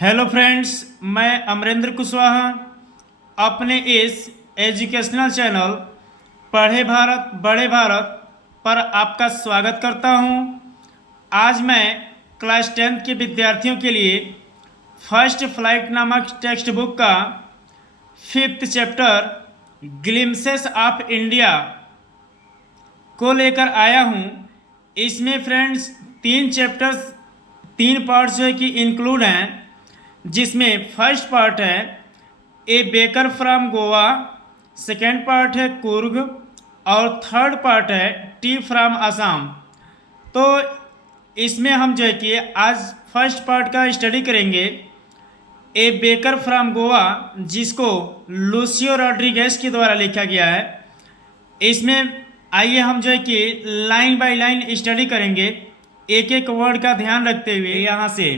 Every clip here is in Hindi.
हेलो फ्रेंड्स, मैं अमरेंद्र कुशवाहा अपने इस एजुकेशनल चैनल पढ़े भारत बड़े भारत पर आपका स्वागत करता हूं। आज मैं क्लास 10th के विद्यार्थियों के लिए फर्स्ट फ्लाइट नामक टेक्स्ट बुक का 5th chapter glimpses of India को लेकर आया हूं। इसमें फ्रेंड्स तीन पार्ट्स जो है कि इंक्लूड हैं, जिसमें फर्स्ट पार्ट है ए baker from Goa, second part है कुर्ग और थर्ड पार्ट है टी फ्रॉम असम। तो इसमें हम जो है कि आज फर्स्ट पार्ट का स्टडी करेंगे, ए बेकर फ्रॉम गोवा, जिसको लूसियो रॉड्रिगेज के द्वारा लिखा गया है। इसमें आइए हम जो है कि लाइन बाय लाइन स्टडी करेंगे, एक एक वर्ड का ध्यान रखते हुए। यहाँ से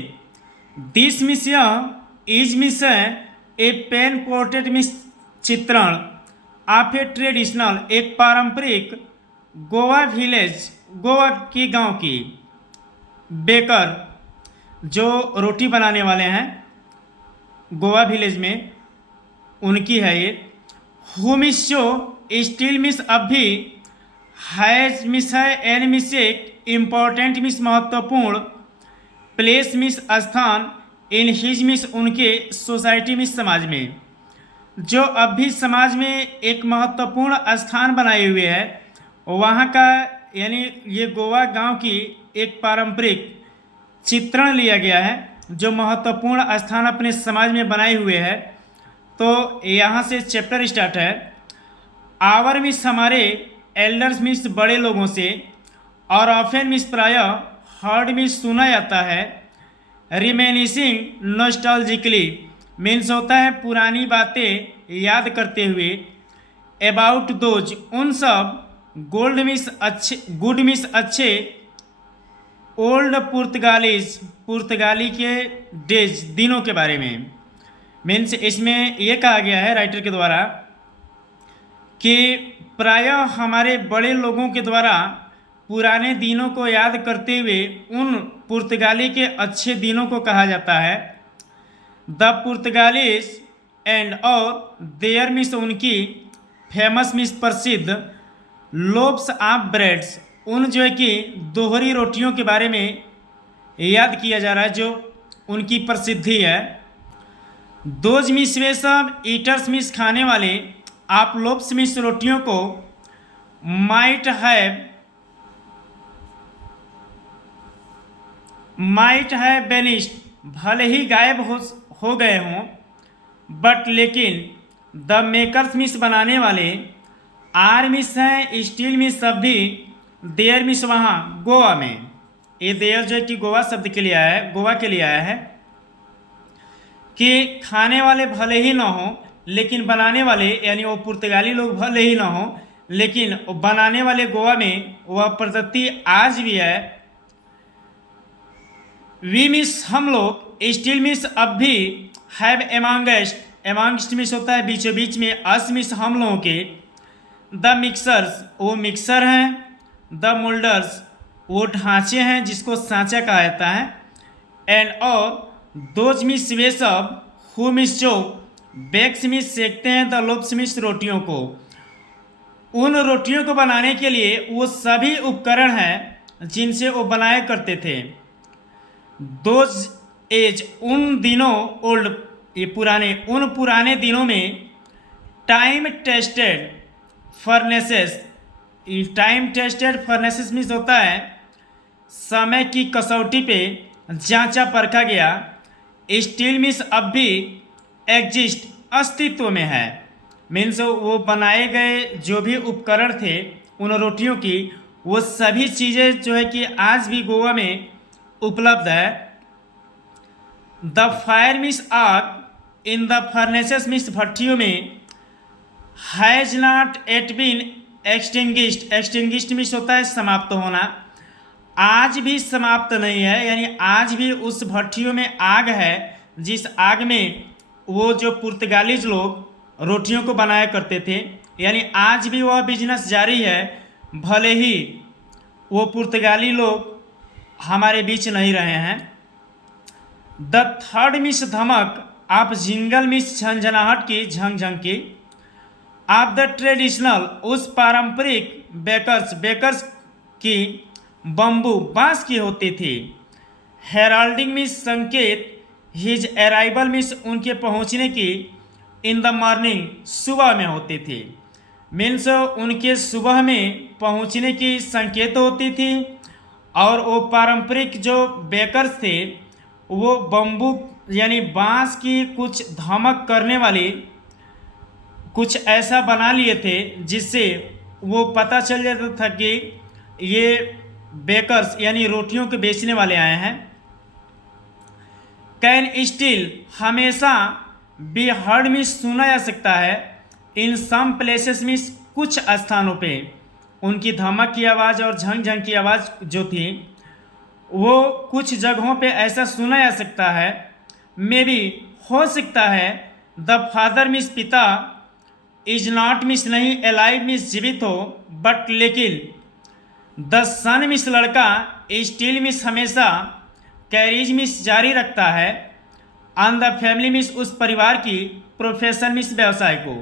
this museum is mission a pen portrait चित्रण ऑफ ए ट्रेडिशनल, एक पारंपरिक गोवा विलेज, गोवा की गांव की बेकर जो रोटी बनाने वाले हैं गोवा विलेज में, उनकी है ये। Who miss show still miss अभी हैज मिस है एन मिस एक इम्पोर्टेंट मिस महत्वपूर्ण, प्लेस मिस स्थान, इन हिज मिस उनके, सोसाइटी मिस समाज में, जो अब भी समाज में एक महत्वपूर्ण स्थान बनाए हुए है वहाँ का, यानी ये गोवा गांव की एक पारंपरिक चित्रण लिया गया है जो महत्वपूर्ण स्थान अपने समाज में बनाए हुए है। तो यहाँ से चैप्टर स्टार्ट है। आवर मिस हमारे, एल्डर्स मिस बड़े लोगों से, और ऑफेन मिस प्रायः, हर्ड मिस सुना जाता है, रिमेनिसिंग नॉस्टैल्जिकली मीन्स होता है पुरानी बातें याद करते हुए, अबाउट दोज उन सब, गोल्ड मिस अच्छे, गुड मिस अच्छे, ओल्ड पुर्तगालीज पुर्तगाली के डेज दिनों के बारे में। मीन्स इसमें यह कहा गया है राइटर के द्वारा कि प्रायः हमारे बड़े लोगों के द्वारा पुराने दिनों को याद करते हुए उन पुर्तगाली के अच्छे दिनों को कहा जाता है। द पुर्तगालीज एंड और देयर मिस उनकी, फेमस मिस प्रसिद्ध, लोब्स ऑफ ब्रेड्स उन जो है कि दोहरी रोटियों के बारे में याद किया जा रहा है जो उनकी प्रसिद्धि है। दोज मिस वे सब ईटर्स मिस खाने वाले, आप लोब्स मिस रोटियों को, माइट हैव बेनिस्ड भले ही गायब हो गए हों, बट लेकिन द मेकर्स मिस बनाने वाले, आर मिस हैं स्टील मिस सब भी, देयर मिस वहाँ गोवा में, ये देयर जो है कि गोवा शब्द के लिए आया है, गोवा के लिए आया है कि खाने वाले भले ही ना हो लेकिन बनाने वाले, यानी वो पुर्तगाली लोग भले ही ना हो लेकिन बनाने वाले गोवा में वह प्रवृत्ति आज भी है। वी मिस हम लोग, स्टिल मिस अब भी, हैव एमॉन्गेस्ट, एमॉन्गेस्ट मिस होता है बीचों बीच में, अस मिस हम लोगों के, द मिक्सर्स वो मिक्सर हैं, द मोल्डर्स वो ढांचे हैं जिसको सांचा कहा जाता है, एंड और दोज मिस वे सब, हु मिस जो बेक्स मिस सेकते हैं, द लोब्स मिस रोटियों को, उन रोटियों को बनाने के लिए वो सभी उपकरण हैं जिनसे वो बनाया करते थे। दोज एज उन दिनों, ओल्ड ये पुराने, उन पुराने दिनों में, time tested furnaces, time tested furnaces means होता है समय की कसौटी पे जांचा परखा गया, स्टील मीन्स अब भी, एग्जिस्ट अस्तित्व में है, मीन्स वो बनाए गए जो भी उपकरण थे उन रोटियों की, वो सभी चीज़ें जो है कि आज भी गोवा में उपलब्ध है। द फायर मिस आग इन द फर्नेसेस मिस भट्टियों में, has not yet been extinguished, extinguished means होता है समाप्त होना, आज भी समाप्त नहीं है, यानी आज भी उस भट्टियों में आग है जिस आग में वो जो पुर्तगालीज लोग रोटियों को बनाया करते थे, यानी आज भी वह बिजनेस जारी है भले ही वो पुर्तगाली लोग हमारे बीच नहीं रहे हैं। द थर्ड मीन्स धमक, आप जिंगल मीन्स झंझनाहट की, झंग झंग की। आप द ट्रेडिशनल, उस पारंपरिक। बेकर्स, बेकर्स की बम्बू, बांस की होती थी। हेराल्डिंग मीन्स संकेत। हिज अराइवल मीन्स उनके पहुंचने की। इन द मॉर्निंग, सुबह में होती थी। मीन्स उनके सुबह में पहुंचने की संकेत होती थी। और वो पारंपरिक जो बेकर्स थे वो बम्बू यानी बांस की कुछ धमक करने वाली कुछ ऐसा बना लिए थे जिससे वो पता चल जाता था कि ये बेकर्स यानी रोटियों के बेचने वाले आए हैं। कैन स्टिल, हमेशा। बी हर्ड में सुना जा सकता है। इन सम प्लेसेस में, कुछ स्थानों पे उनकी धमक की आवाज़ और झंग झंग की आवाज़ जो थी वो कुछ जगहों पे ऐसा सुना जा सकता है। मे बी, हो सकता है। द फादर मीन्स पिता, इज नॉट मीन्स नहीं, एलाइव मीन्स जीवित हो, बट लेकिन। द सन मीन्स लड़का, स्टिल मीन्स हमेशा, कैरिज मीन्स जारी रखता है, ऑन द फैमिली मीन्स उस परिवार की, प्रोफेशन मीन्स व्यवसाय को।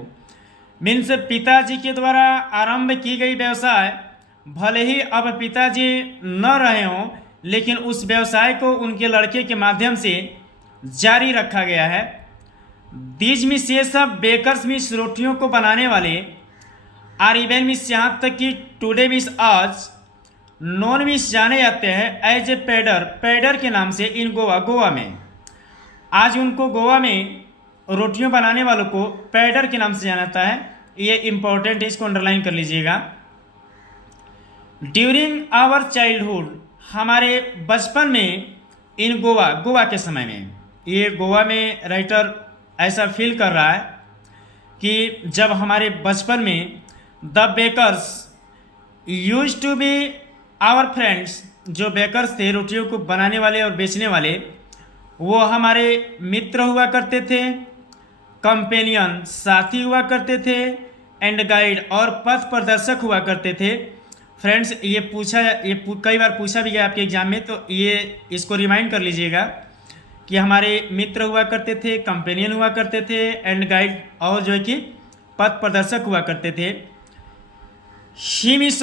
मीन्स पिताजी के द्वारा आरंभ की गई व्यवसाय, भले ही अब पिताजी न रहे हों लेकिन उस व्यवसाय को उनके लड़के के माध्यम से जारी रखा गया है। दीज मीन्स ये सब, बेकर्स मीन्स रोटियों को बनाने वाले, आर इवन मीन्स यहाँ तक कि टुडे मीन्स आज, नॉन मीन्स जाने जाते हैं एज ए पैडर, पैडर के नाम से इन गोवा, गोवा में। आज उनको गोवा में रोटियों बनाने वालों को पैडर के नाम से जाना जाता है। ये इंपॉर्टेंट है, इसको अंडरलाइन कर लीजिएगा। ड्यूरिंग आवर चाइल्डहुड, हमारे बचपन में, इन गोवा, गोवा के समय में। ये गोवा में राइटर ऐसा फील कर रहा है कि जब हमारे बचपन में the bakers use to be our friends, जो बेकर्स थे रोटियों को बनाने वाले और बेचने वाले, वो हमारे मित्र हुआ करते थे। कंपेनियन, साथी हुआ करते थे। एंड गाइड, और पथ प्रदर्शक हुआ करते थे। फ्रेंड्स, ये कई बार पूछा भी गया आपके एग्जाम में, तो ये इसको रिमाइंड कर लीजिएगा कि हमारे मित्र हुआ करते थे, कंपेनियन हुआ करते थे, एंड गाइड, और जो है कि पथ प्रदर्शक हुआ करते थे। He means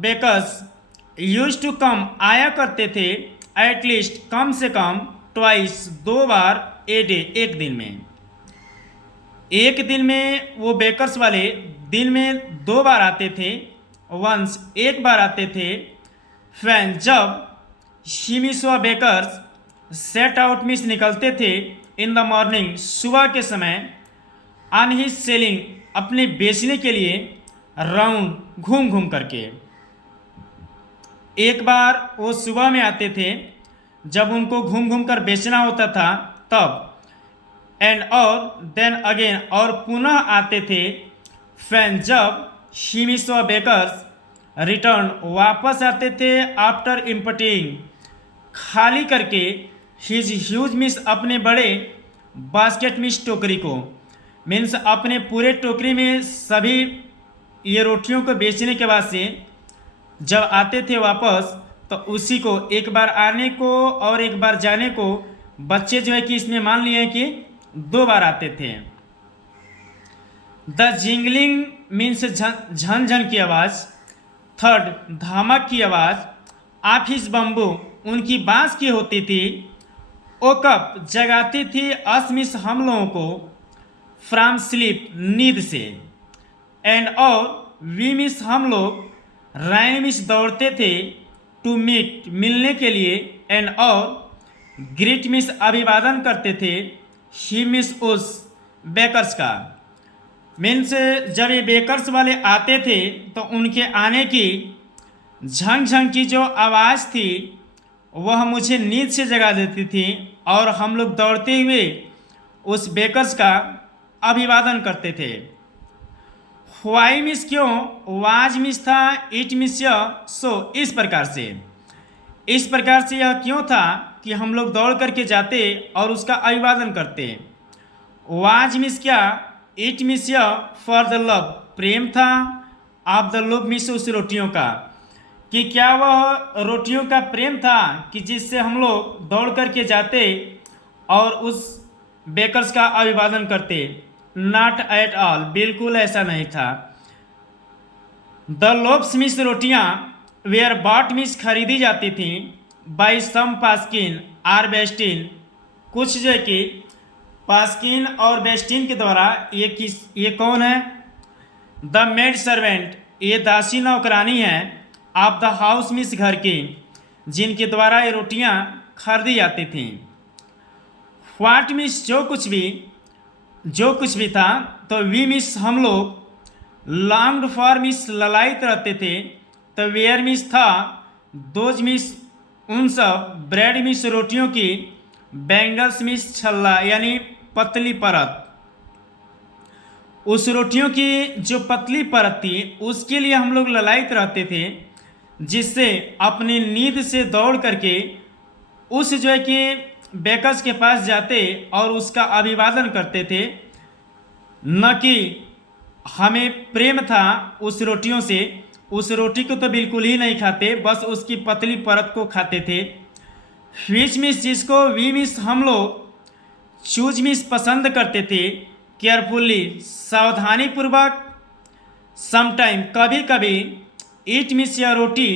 bakers use to come, आया करते थे, एटलीस्ट कम से कम, ट्वाइस, 2 बार, ए डे, एक दिन में। एक दिन में वो बेकर्स वाले दिन में 2 बार आते थे। वंस, एक बार आते थे। फैन, जब। He means bakers set out means निकलते थे, इन द मॉर्निंग, सुबह के समय, ऑन हिज सेलिंग, अपने बेचने के लिए, राउंड, घूम घूम करके। एक बार वो सुबह में आते थे जब उनको घूम घूम कर बेचना होता था तब। एंड और देन अगेन, और पुनः आते थे। फैन, जब। ही मीन्स बेकर्स रिटर्न, वापस आते थे। आफ्टर इम्पटिंग, खाली करके। हिज ह्यूज मीन्स अपने बड़े, बास्केट मीन्स टोकरी को, मीन्स अपने पूरे टोकरी में सभी ये रोटियों को बेचने के बाद से जब आते थे वापस, तो उसी को, एक बार आने को और एक बार जाने को, बच्चे जो है कि इसमें मान लिए हैं कि 2 बार आते थे। द जिंगलिंग मीन्स झन झन की आवाज़। थर्ड, धमक की आवाज़। ऑफ हिज बम्बू, उनकी बांस की होती थी। ओ कप, जगाती थी अस मीन्स हम लोगों को, फ्रॉम स्लीप, नींद से। एंड और वी मीन्स हम लोग, रैन मीन्स दौड़ते थे, टू मीट, मिलने के लिए। एंड और ग्रीट मीन्स अभिवादन करते थे। ही मीन्स उस बेकर्स का, मीन्स जब ये बेकर्स वाले आते थे तो उनके आने की झंग झंग की जो आवाज़ थी वह मुझे नींद से जगा देती थी और हम लोग दौड़ते हुए उस बेकर्स का अभिवादन करते थे। वाई मिस क्यों, वाज मिस था, इट मिस यह, सो, इस प्रकार से यह क्यों था कि हम लोग दौड़ करके जाते और उसका अभिवादन करते। वाज मिस क्या, इट मिस यह, फॉर द लव, प्रेम था, ऑफ द लव मिस उस रोटियों का, कि क्या वह रोटियों का प्रेम था कि जिससे हम लोग दौड़ करके जाते और उस बेकर्स का अभिवादन करते। नॉट एट ऑल, बिल्कुल ऐसा नहीं था। द लोब्स मीन्स रोटियाँ वेयर बॉट मीन्स खरीदी जाती थी बाई सम पास्किन आर बेस्टिन, कुछ जो है कि पास्किन और बेस्टिन के द्वारा। ये कौन है? द मेड सर्वेंट, ये दासी नौकरानी है। ऑफ द हाउस मीन्स घर की, जिनके द्वारा ये रोटियां खरीदी जाती थीं। व्हाट मीन्स जो कुछ भी था। तो वी मीन्स हम लोग, लॉन्ग्ड फॉर मीन्स ललायित रहते थे। तो वेयर मीन्स था, दोज मीन्स उन सब, ब्रेड मीन्स रोटियों की, बैंगल्स मीन्स छल्ला यानी पतली परत। उस रोटियों की जो पतली परत थी उसके लिए हम लोग ललायित रहते थे, जिससे अपनी नींद से दौड़ करके उस जो है कि बेकर्स के पास जाते और उसका अभिवादन करते थे। न कि हमें प्रेम था उस रोटियों से, उस रोटी को तो बिल्कुल ही नहीं खाते, बस उसकी पतली परत को खाते थे। विच मीन्स जिसको, वी मीन्स हम लोग, चूज मीन्स पसंद करते थे, केयरफुली सावधानी पूर्वक, समटाइम कभी कभी, ईट मीन्स यह रोटी,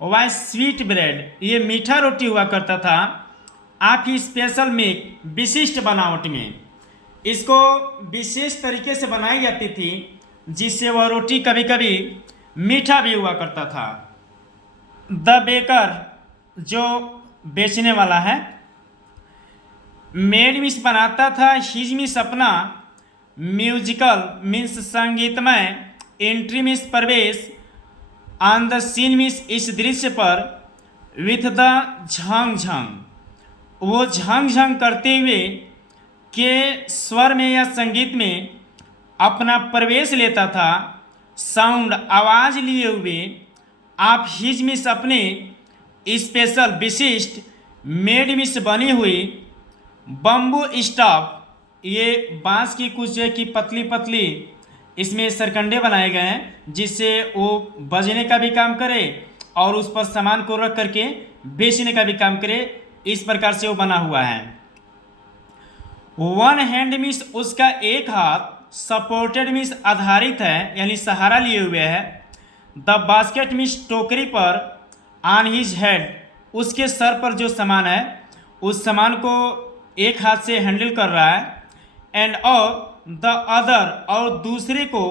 वाई स्वीट ब्रेड ये मीठा रोटी हुआ करता था। आप ही स्पेशल मेक विशिष्ट बनावट में, इसको विशेष तरीके से बनाई जाती थी, जिससे वह रोटी कभी कभी मीठा भी हुआ करता था। द बेकर जो बेचने वाला है, मेड मीन्स बनाता था, हिज मीन्स अपना, म्यूजिकल मीन्स संगीतमय, एंट्री मीन्स प्रवेश, ऑन द सीन मीन्स इस दृश्य पर, विथ द झंग झंग वो झंग झंग करते हुए के स्वर में या संगीत में अपना प्रवेश लेता था, साउंड आवाज लिए हुए। आप हिज मीन्स अपने, स्पेशल विशिष्ट, मेड मीन्स बनी हुई, बम्बू स्टॉप ये बांस की कुछ जो है कि पतली पतली इसमें सरकंडे बनाए गए हैं, जिससे वो बजने का भी काम करे और उस पर सामान को रख करके बेचने का भी काम करे। इस प्रकार से वो बना हुआ है। वन हैंड मीन्स उसका एक हाथ, सपोर्टेड मीन्स आधारित है यानी सहारा लिए हुए है। द बास्केट मीन्स टोकरी पर, ऑन हिज हेड उसके सर पर जो सामान है उस सामान को एक हाथ से हैंडल कर रहा है। एंड और द अदर और दूसरे को,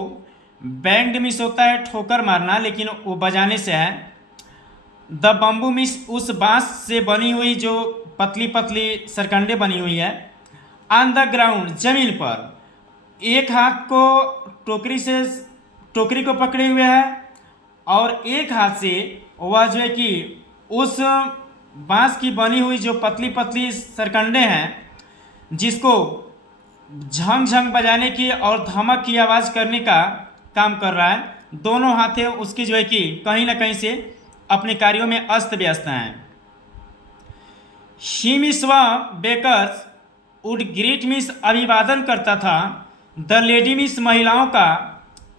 बैंग्ड मीन्स होता है ठोकर मारना, लेकिन वो बजाने से है। द बम्बू मीन्स उस बांस से बनी हुई जो पतली पतली सरकंडे बनी हुई है। ऑन द ग्राउंड जमीन पर, एक हाथ को टोकरी को पकड़े हुए है और एक हाथ से वह जो है कि उस बांस की बनी हुई जो पतली पतली सरकंडे हैं, जिसको झंग झंग बजाने की और धमक की आवाज़ करने का काम कर रहा है। दोनों हाथें उसकी जो है कि कहीं ना कहीं से अपने कार्यों में अस्त व्यस्त हैं। ही मीन्स वह बेकर्स वुड ग्रीट मीन्स अभिवादन करता था, द लेडी मीन्स महिलाओं का,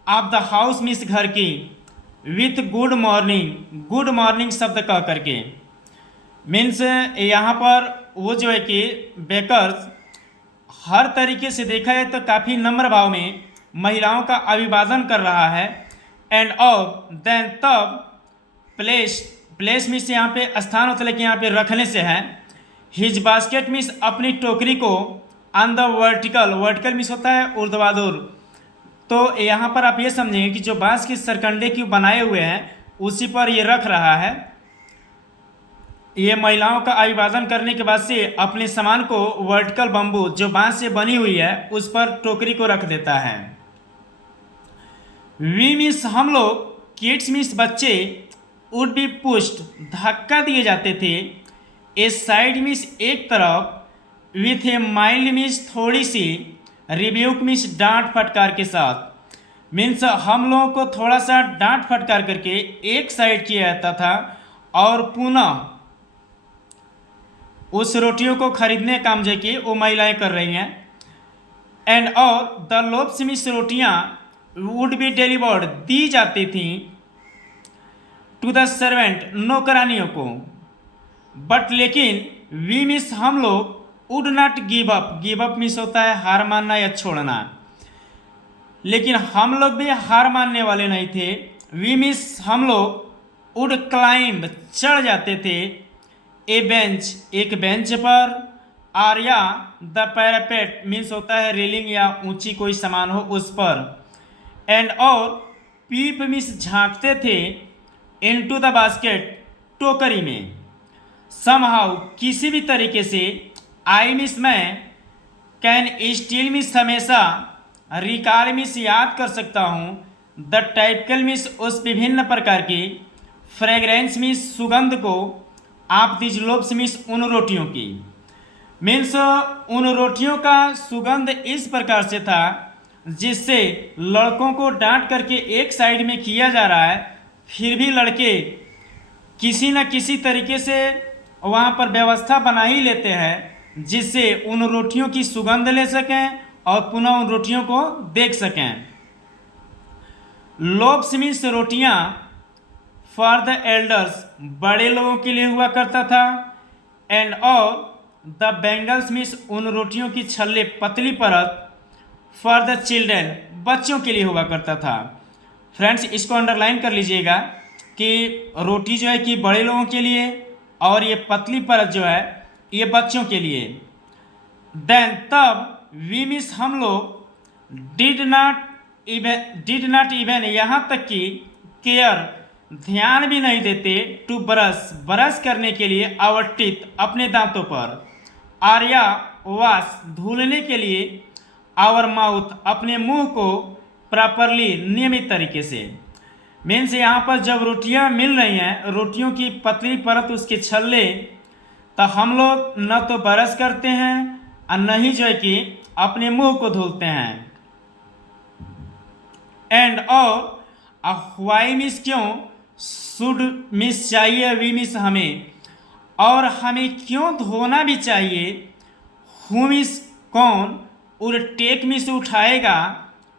ऑफ द हाउस मीन्स घर की, विथ गुड मॉर्निंग शब्द कह करके। मीन्स यहाँ पर वो जो है कि बेकर्स हर तरीके से देखा जाए तो काफ़ी नम्र भाव में महिलाओं का अभिवादन कर रहा है। एंड और देन तब, प्लेस मीन्स यहाँ पे स्थान होता है, लेकिन यहाँ पे रखने से है। हिज बास्केट मीन्स अपनी टोकरी को, ऑन द वर्टिकल मीन्स होता है ऊर्ध्वाधर। तो यहाँ पर आप ये समझेंगे कि जो बांस के सरकंडे की बनाए हुए हैं उसी पर ये रख रहा है। ये महिलाओं का अभिवादन करने के बाद से अपने सामान को वर्टिकल बम्बू जो बांस से बनी हुई है उस पर टोकरी को रख देता है। वी मीन्स हम लोग, किड्स मीन्स बच्चे, वुड बी पुश्ड धक्का दिए जाते थे, ए साइड मीन्स एक तरफ, विथ ए माइल्ड मीन्स थोड़ी सी, रिब्यूक मीन्स डांट फटकार के साथ। मीन्स हम लोगों को थोड़ा सा डांट फटकार करके एक साइड किया जाता था और पुनः उस रोटियों को खरीदने काम जो कि वो महिलाएं कर रही हैं। एंड और द लोब्स मीन्स रोटियां, वुड बी डिलीवर्ड दी जाती थी, टू द सर्वेंट नौकरानियों को। बट लेकिन वी मीन्स हम लोग, would not give up. Give up means होता है हार मानना या छोड़ना, लेकिन हम लोग भी हार मानने वाले नहीं थे। वी मीन्स हम लोग वुड क्लाइंब चढ़ जाते थे, ए बेंच एक बेंच पर, और या द पैरापेट मीन्स होता है रेलिंग या ऊंची कोई सामान हो उस पर, एंड और पीप मीन्स झांकते थे, इनटू द बास्केट टोकरी में, समहाउ किसी भी तरीके से, आई मिस मैं, कैन स्टील मिस हमेशा, रिकॉल मिस याद कर सकता हूँ, द टाइपिकल मिस उस विभिन्न प्रकार की, फ्रेग्रेंस मिस सुगंध को, आप दीज लोब्स मिस उन रोटियों की। मीन्स उन रोटियों का सुगंध इस प्रकार से था जिससे लड़कों को डांट करके एक साइड में किया जा रहा है, फिर भी लड़के किसी न किसी तरीके से वहाँ पर व्यवस्था बना ही लेते हैं जिससे उन रोटियों की सुगंध ले सकें और पुनः उन रोटियों को देख सकें। लोब्स मीन्स रोटियाँ, फॉर द एल्डर्स बड़े लोगों के लिए हुआ करता था, एंड और द बेंगल्स मीन्स उन रोटियों की छल्ले पतली परत, फॉर द चिल्ड्रेन बच्चों के लिए हुआ करता था। फ्रेंड्स इसको अंडरलाइन कर लीजिएगा कि रोटी जो है कि बड़े लोगों के लिए और ये पतली परत जो है ये बच्चों के लिए। देन तब वी मीन्स हम लोग डिड नॉट इवन यहाँ तक कि केयर ध्यान भी नहीं देते, टू ब्रश करने के लिए, आवर टीथ अपने दांतों पर, आर्या वाश धुलने के लिए, आवर माउथ अपने मुंह को, प्रॉपरली नियमित तरीके से। मीन्स यहाँ पर जब रोटियाँ मिल रही हैं, रोटियों की पतली परत उसके छल्ले, तो हम लोग न तो ब्रश करते हैं और न ही जो है कि अपने मुंह को धुलते हैं। एंड और वाई मिस क्यों, शुड मिस चाहिए, वी मिस हमें, और हमें क्यों धोना भी चाहिए, हु मिस कौन, और टेक मिस उठाएगा,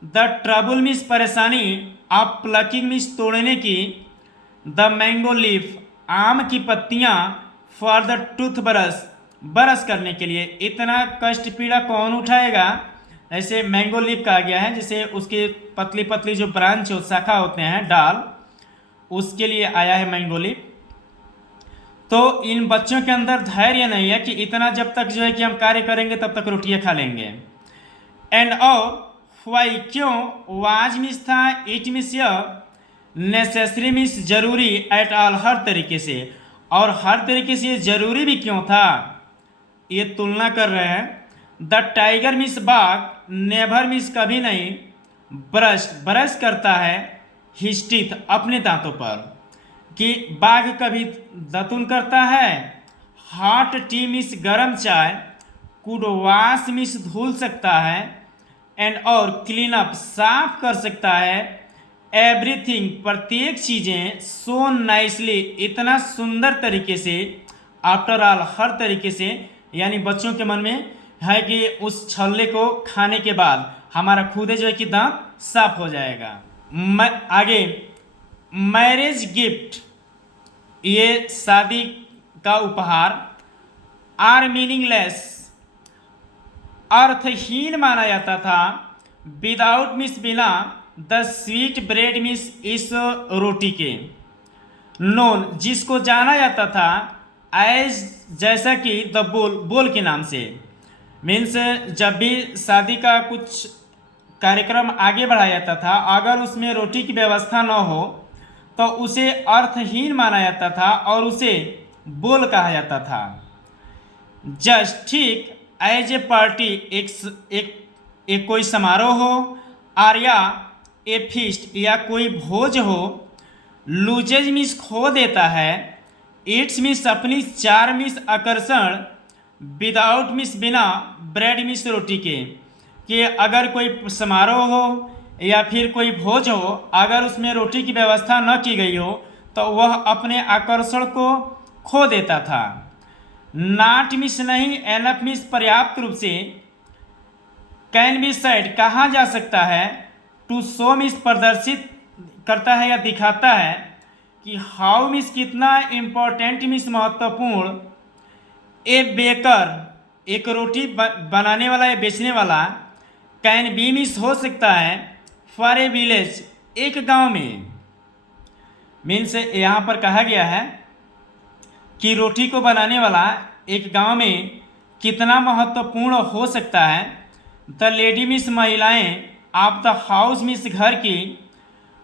द ट्रबल मिस परेशानी, आप प्लकिंग मिस तोड़ने की, द मैंगो लीफ आम की पत्तियाँ, फॉर द टूथ ब्रश करने के लिए, इतना कष्ट पीड़ा कौन उठाएगा। ऐसे मैंगो लीफ कहा गया है जिसे उसके पतली पतली जो ब्रांच शाखा होते हैं डाल, उसके लिए आया है मैंगो लीफ। तो इन बच्चों के अंदर धैर्य नहीं है कि इतना जब तक जो है कि हम कार्य करेंगे तब तक रोटियां खा लेंगे। एंड और वाई क्यों, वाज मिस था, इट मिस यह, नेसेसरी मिस जरूरी, एट ऑल हर तरीके से, और हर तरीके से ये जरूरी भी क्यों था, ये तुलना कर रहे हैं। द टाइगर मिस बाघ, नेवर मिस कभी नहीं, ब्रश करता है, हिज टीथ अपने दांतों पर, कि बाघ कभी दातुन करता है। हॉट टी मिस गर्म चाय, कुड वाश मिस धुल सकता है, एंड और क्लीन अप साफ कर सकता है, एवरीथिंग प्रत्येक चीज़ें, सो नाइसली इतना सुंदर तरीके से, आफ्टर ऑल हर तरीके से, यानी बच्चों के मन में है कि उस छल्ले को खाने के बाद हमारा खुद जो है कि दांत साफ हो जाएगा। आगे मैरिज गिफ्ट, ये शादी का उपहार, आर मीनिंगलेस अर्थहीन माना जाता था, विदाउट मिस बिना, द स्वीट ब्रेड मिस इस रोटी के, नोन जिसको जाना जाता था, एज जैसा कि द बोल के नाम से। मीन्स जब भी शादी का कुछ कार्यक्रम आगे बढ़ाया जाता था, अगर उसमें रोटी की व्यवस्था न हो तो उसे अर्थहीन माना जाता था और उसे बोल कहा जाता था। जस्ट ठीक, एज ए पार्टी एक कोई समारोह हो, और या ए फीस्ट या कोई भोज हो, लूजेज मिस खो देता है, इट्स मिस अपनी, चार मिस आकर्षण, विदाउट मिस बिना, ब्रेड मिस रोटी के, कि अगर कोई समारोह हो या फिर कोई भोज हो, अगर उसमें रोटी की व्यवस्था न की गई हो तो वह अपने आकर्षण को खो देता था। नॉट मिस नहीं, एनफ मिस पर्याप्त रूप से, कैन बी सेड कहा जा सकता है, टू शो मिस प्रदर्शित करता है या दिखाता है, कि हाउ मिस कितना, इम्पोर्टेंट मिस महत्वपूर्ण, ए बेकर एक रोटी बनाने वाला या बेचने वाला कैन बी मीन्स हो सकता है फॉर ए विलेज, एक गांव में। मीन्स यहाँ पर कहा गया है कि रोटी को बनाने वाला एक गांव में कितना महत्वपूर्ण हो सकता है। द लेडी मीन्स महिलाएं, आप द हाउस मीन्स घर की,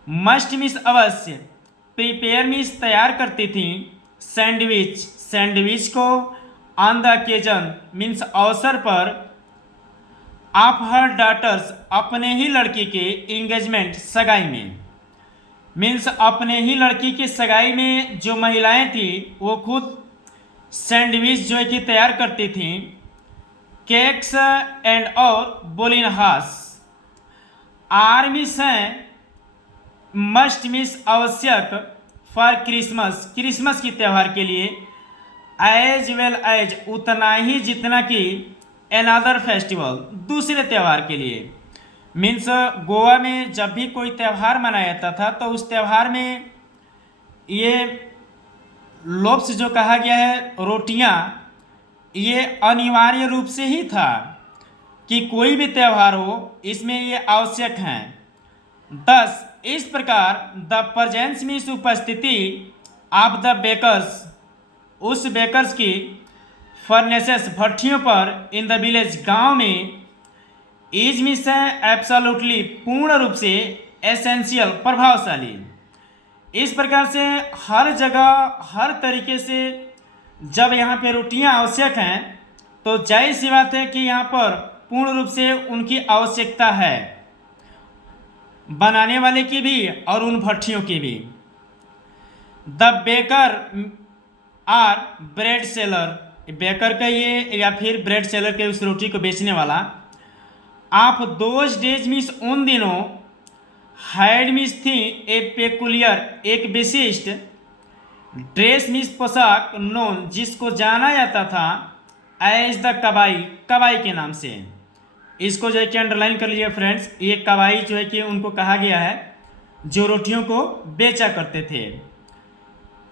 मस्ट मीन्स अवश्य, प्रिपेयर मीन्स तैयार करती थी सैंडविच, सैंडविच को, ऑन द ओकेजन मीन्स अवसर पर, ऑफ हर डॉटर्स अपने ही लड़की के इंगेजमेंट सगाई में। मीन्स अपने ही लड़की की सगाई में जो महिलाएं थी वो खुद सैंडविच जो है कि तैयार करती थी, केक्स एंड और बोलिनहास। आर मिस हैं मस्ट मिस आवश्यक फॉर क्रिसमस, क्रिसमस की त्यौहार के लिए, एज वेल एज उतना ही जितना कि अनदर फेस्टिवल, दूसरे त्यौहार के लिए। मीन्स गोवा में जब भी कोई त्यौहार मनाया जाता था तो उस त्यौहार में ये लोब्स जो कहा गया है रोटियां, ये अनिवार्य रूप से ही था कि कोई भी त्यौहार हो इसमें ये आवश्यक हैं। 10 इस प्रकार द प्रेजेंस मीन्स उपस्थिति ऑफ द बेकर्स, उस बेकर्स की, फर्नेसेस भट्टियों पर, इन द विलेज गांव में, इज मीन्स एब्सोल्युटली पूर्ण रूप से, एसेंशियल प्रभावशाली। इस प्रकार से हर जगह हर तरीके से जब यहाँ पे रोटियाँ आवश्यक हैं तो जाहिर सी बात है कि यहाँ पर पूर्ण रूप से उनकी आवश्यकता है, बनाने वाले की भी और उन भट्टियों की भी। The baker or bread seller, baker का ये या फिर ब्रेड सेलर के उस रोटी को बेचने वाला, आप दोज डेज मीन्स उन दिनों, हैड मीन्स थी, ए पेकुलियर एक विशिष्ट, ड्रेस मीन्स पोशाक, नोन जिसको जाना जाता था, एज द कबाई, कबाई के नाम से। इसको जो है कि अंडरलाइन कर लीजिए फ्रेंड्स, ये कबाई जो है कि उनको कहा गया है जो रोटियों को बेचा करते थे।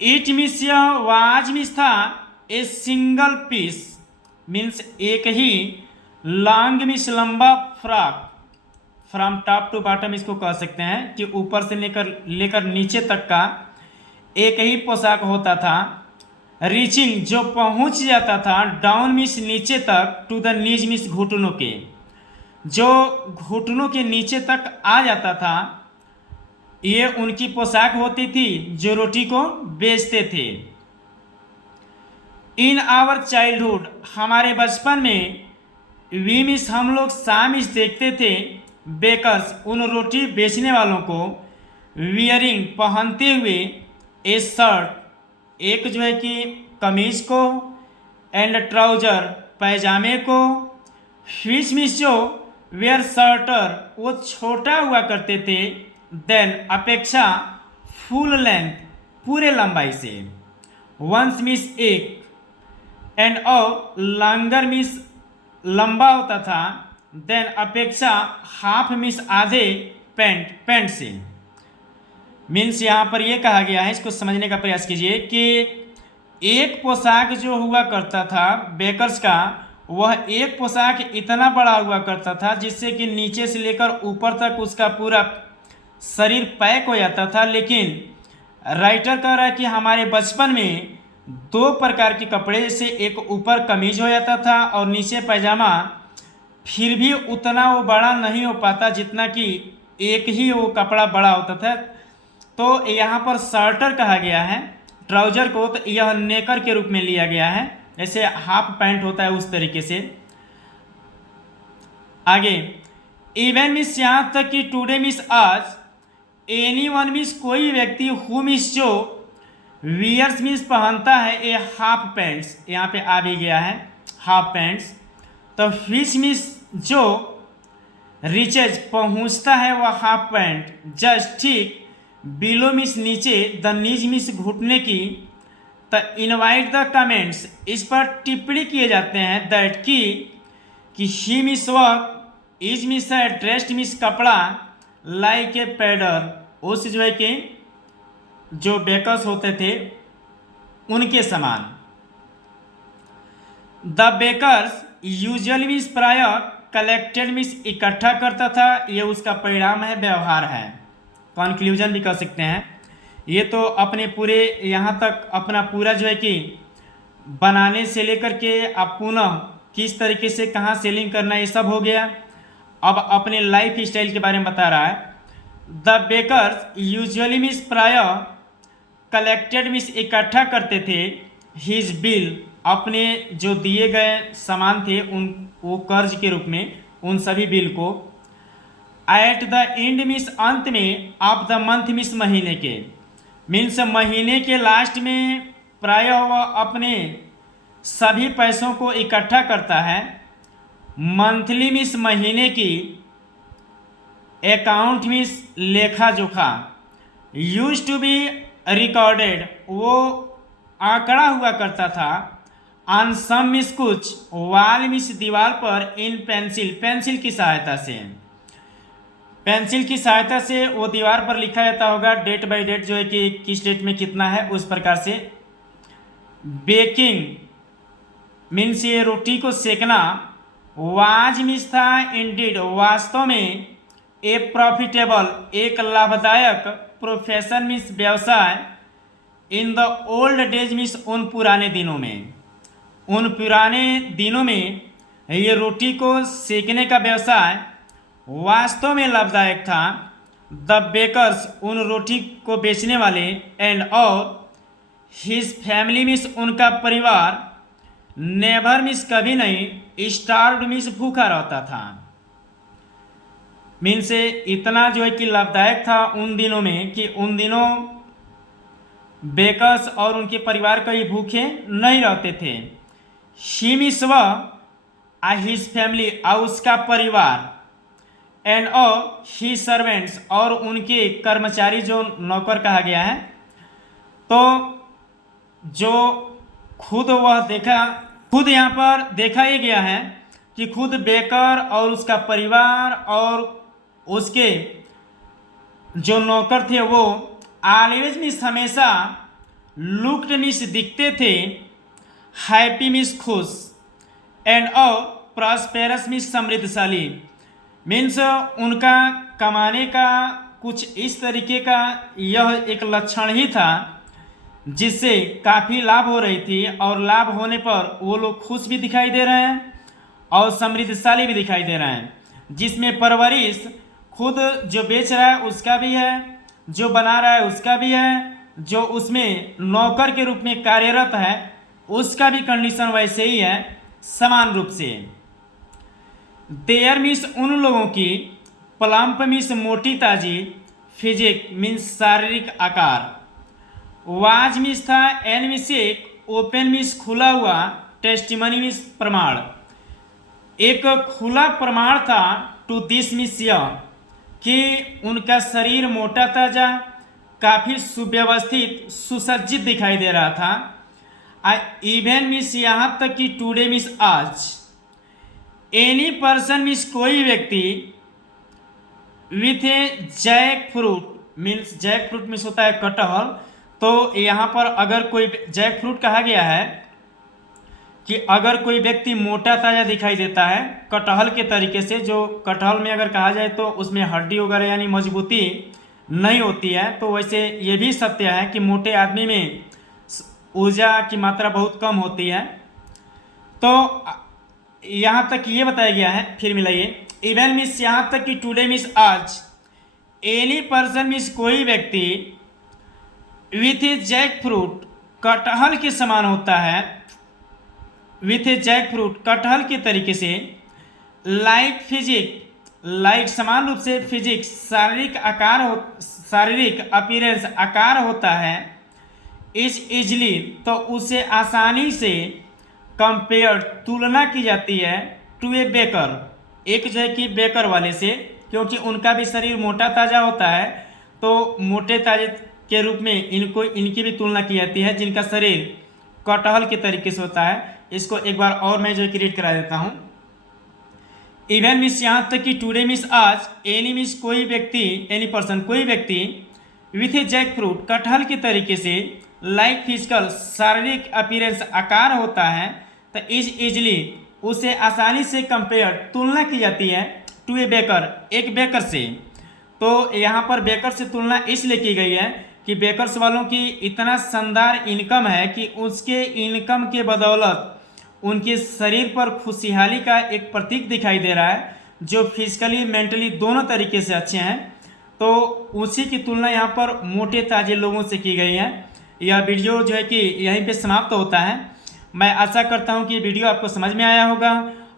इट मीन्स यह वाज मीन्स था ए सिंगल पीस, मीन्स एक ही, लॉन्ग मीन्स लंबा, frock from top to bottom इसको कह सकते हैं कि ऊपर से लेकर नीचे तक का एक ही पोशाक होता था। रीचिंग जो पहुंच जाता था, डाउन मीन्स नीचे तक, टू द नीज मीन्स घुटनों के, जो घुटनों के नीचे तक आ जाता था, ये उनकी पोशाक होती थी जो रोटी को बेचते थे। इन आवर चाइल्डहुड, हमारे बचपन में, वी मीन्स हम लोग सा मीन्स देखते थे, बेकर्स उन रोटी बेचने वालों को, वियरिंग पहनते हुए, ए शर्ट एक जो है कि कमीज को, एंड ट्राउजर पैजामे को, फिश मीन्स जो वेयर शर्टर वो छोटा हुआ करते थे, देन अपेक्षा फुल लेंथ पूरे लंबाई से, वंस मीन्स एक, एंड और लॉन्गर मीन्स लंबा होता था, देन अपेक्षा हाफ मीन्स आधे, पैंट पैंट से। मीन्स यहाँ पर यह कहा गया है, इसको समझने का प्रयास कीजिए कि एक पोशाक जो हुआ करता था बेकर्स का, वह एक पोशाक इतना बड़ा हुआ करता था जिससे कि नीचे से लेकर ऊपर तक उसका पूरा शरीर पैक हो जाता था। लेकिन राइटर कह रहा है कि हमारे बचपन में दो प्रकार के कपड़े, जैसे एक ऊपर कमीज हो जाता था और नीचे पैजामा, फिर भी उतना वो बड़ा नहीं हो पाता जितना कि एक ही वो कपड़ा बड़ा होता था। तो यहाँ पर शर्टर कहा गया है ट्राउजर को, तो यह नेकर के रूप में लिया गया है, जैसे हाफ पैंट होता है उस तरीके से। आगे इवन मीन्स यहाँ तक कि टुडे मीन्स आज, एनी वन मीन्स कोई व्यक्ति, हु मीन्स जो, वियर्स मीन्स पहनता है, ए हाफ पैंट्स, यहाँ पे आ भी गया है हाफ पैंट्स। तो फिश मीन्स जो, रिचेज पहुँचता है वह हाफ पैंट, जस्ट ठीक, बिलो मीन्स नीचे, द नीज मीन्स घुटने की। तो इनवाइट द कमेंट्स, इस पर टिप्पणी किए जाते हैं, दैट कि ही मीन्स वह, इज मीन्स है ड्रेस्ड मीन्स कपड़ा, लाइक ए पैडर, उस जो है कि जो बेकर्स होते थे उनके समान। द बेकर्स यूजुअली मीन्स प्राय, कलेक्टेड मीन्स इकट्ठा करता था, ये उसका परिणाम है, व्यवहार है, कंक्लूजन भी कह सकते हैं। ये तो अपने पूरे यहाँ तक अपना पूरा जो है कि बनाने से लेकर के अब पुनः किस तरीके से कहाँ सेलिंग करना, ये सब हो गया। अब अपने लाइफ स्टाइल के बारे में बता रहा है। द बेकर्स यूजुअली मीन्स प्राय, कलेक्टेड मीन्स इकट्ठा करते थे, हिज बिल अपने जो दिए गए सामान थे उन वो कर्ज के रूप में उन सभी बिल को, एट द एंड मीन्स अंत में, ऑफ द मंथ मीन्स महीने के, मीन्स महीने के लास्ट में प्राय वह अपने सभी पैसों को इकट्ठा करता है। मंथली मीन्स महीने की, अकाउंट मीन्स लेखा जोखा, यूज टू बी रिकॉर्डेड वो आंकड़ा हुआ करता था, ऑन सम मीन्स कुछ, वाल मीन्स दीवार पर, इन पेंसिल पेंसिल की सहायता से, पेंसिल की सहायता से वो दीवार पर लिखा जाता होगा डेट बाय डेट जो है कि किस डेट में कितना है, उस प्रकार से। बेकिंग मीन्स ये रोटी को सेकना, वाज मीन्स था इंडीड वास्तव में, ए प्रॉफिटेबल एक लाभदायक, प्रोफेशन मीन्स व्यवसाय, in the old days means उन पुराने दिनों में, उन पुराने दिनों में ये रोटी को सेकने का व्यवसाय वास्तव में लाभदायक था। द बेकर्स उन रोटी को बेचने वाले, एंड और हिज फैमिली मीन्स उनका परिवार, नेवर मीन्स कभी नहीं, स्टार्व्ड मीन्स भूखा रहता था, मीन्स इतना जो है कि लाभदायक था उन दिनों में कि उन दिनों बेकर्स और उनके परिवार कभी भूखे नहीं रहते थे। ही मीन्स वह, हिज फैमिली और उसका परिवार, एंड और ही सर्वेंट्स और उनके कर्मचारी जो नौकर कहा गया है, तो जो खुद वह देखा, खुद यहाँ पर देखा ही गया है कि खुद बेकर और उसका परिवार और उसके जो नौकर थे वो ऑलवेज मीन्स हमेशा, लुक्ड मीन्स दिखते थे, हैप्पी मीन्स खुश, एंड और प्रॉस्पेरस मीन्स समृद्धशाली, मीन्स उनका कमाने का कुछ इस तरीके का यह एक लक्षण ही था जिससे काफ़ी लाभ हो रही थी, और लाभ होने पर वो लोग खुश भी दिखाई दे रहे हैं और समृद्धशाली भी दिखाई दे रहे हैं, जिसमें परवरिश खुद जो बेच रहा है उसका भी है, जो बना रहा है उसका भी है, जो उसमें नौकर के रूप में कार्यरत है उसका भी कंडीशन वैसे ही है, समान रूप से। देयर मीन्स उन लोगों की, प्लम्प मीन्स मोटी ताजी, फिजिक मीन्स शारीरिक आकार, वाज मीन्स था, एन मीन्स एक, ओपन मीन्स खुला हुआ, टेस्टिमनी मीन्स प्रमाण, एक खुला प्रमाण था, टू दिस मीन्स यह कि उनका शरीर मोटा ताजा, काफ़ी सुव्यवस्थित सुसज्जित दिखाई दे रहा था। इवन मीन्स यहाँ तक कि टुडे मीन्स आज, एनी पर्सन मीन्स कोई व्यक्ति, with a jackfruit means, jackfruit means होता है कटहल, तो यहाँ पर अगर कोई जैक फ्रूट कहा गया है कि अगर कोई व्यक्ति मोटा ताजा दिखाई देता है कटहल के तरीके से, जो कटहल में अगर कहा जाए तो उसमें हड्डी वगैरह यानी मजबूती नहीं होती है, तो वैसे ये भी सत्य है कि मोटे आदमी में ऊर्जा की मात्रा बहुत कम होती है। तो यहाँ तक ये बताया गया है, फिर मिलाइए, इवन मीन्स यहाँ तक कि टुडे मीन्स आज, एनी पर्सन मीन्स कोई व्यक्ति, विथ ए जैक फ्रूट कटहल के समान होता है, विथ ए जैक फ्रूट कटहल के तरीके से, लाइक फिजिक, लाइक समान रूप से, फिजिक्स शारीरिक आकार हो, शारीरिक अपीयरेंस आकार होता है, इज इजली तो उसे आसानी से, कंपेयर तुलना की जाती है, टू ए बेकर एक जो है कि बेकर वाले से, क्योंकि उनका भी शरीर मोटा ताज़ा होता है, तो मोटे ताजे के रूप में इनकी भी तुलना की जाती है जिनका शरीर कटहल के तरीके से होता है। इसको एक बार और मैं जो है कि रीड करा देता हूँ। इवन मीन्स यहाँ तक कि टुडे मीन्स आज, एनी मीन्स कोई व्यक्ति, एनी पर्सन कोई व्यक्ति, विथ ए जैक फ्रूट कटहल के तरीके से, लाइक फिजिकल शारीरिक अपीयरेंस आकार होता है, तो इज इजली उसे आसानी से कंपेयर तुलना की जाती है टू ए बेकर, एक बेकर से। तो यहाँ पर बेकर से तुलना इसलिए की गई है कि बेकर्स वालों की इतना शानदार इनकम है कि उसके इनकम के बदौलत उनके शरीर पर खुशहाली का एक प्रतीक दिखाई दे रहा है, जो फिजिकली मेंटली दोनों तरीके से अच्छे हैं। तो उसी की तुलना यहाँ पर मोटे ताजे लोगों से की गई है। यह वीडियो जो है कि यहीं पे समाप्त होता है। मैं आशा करता हूँ कि वीडियो आपको समझ में आया होगा।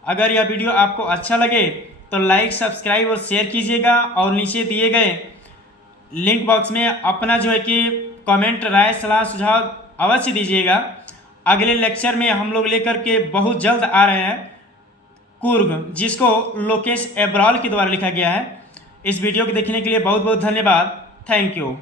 अगर यह वीडियो आपको अच्छा लगे तो लाइक, सब्सक्राइब और शेयर कीजिएगा, और नीचे दिए गए लिंक बॉक्स में अपना जो है कि कमेंट, राय, सलाह, सुझाव अवश्य दीजिएगा। अगले लेक्चर में हम लोग लेकर के बहुत जल्द आ रहे हैं कुर्ग, जिसको लोकेश एब्रॉल के द्वारा लिखा गया है। इस वीडियो को देखने के लिए बहुत बहुत धन्यवाद। Thank you.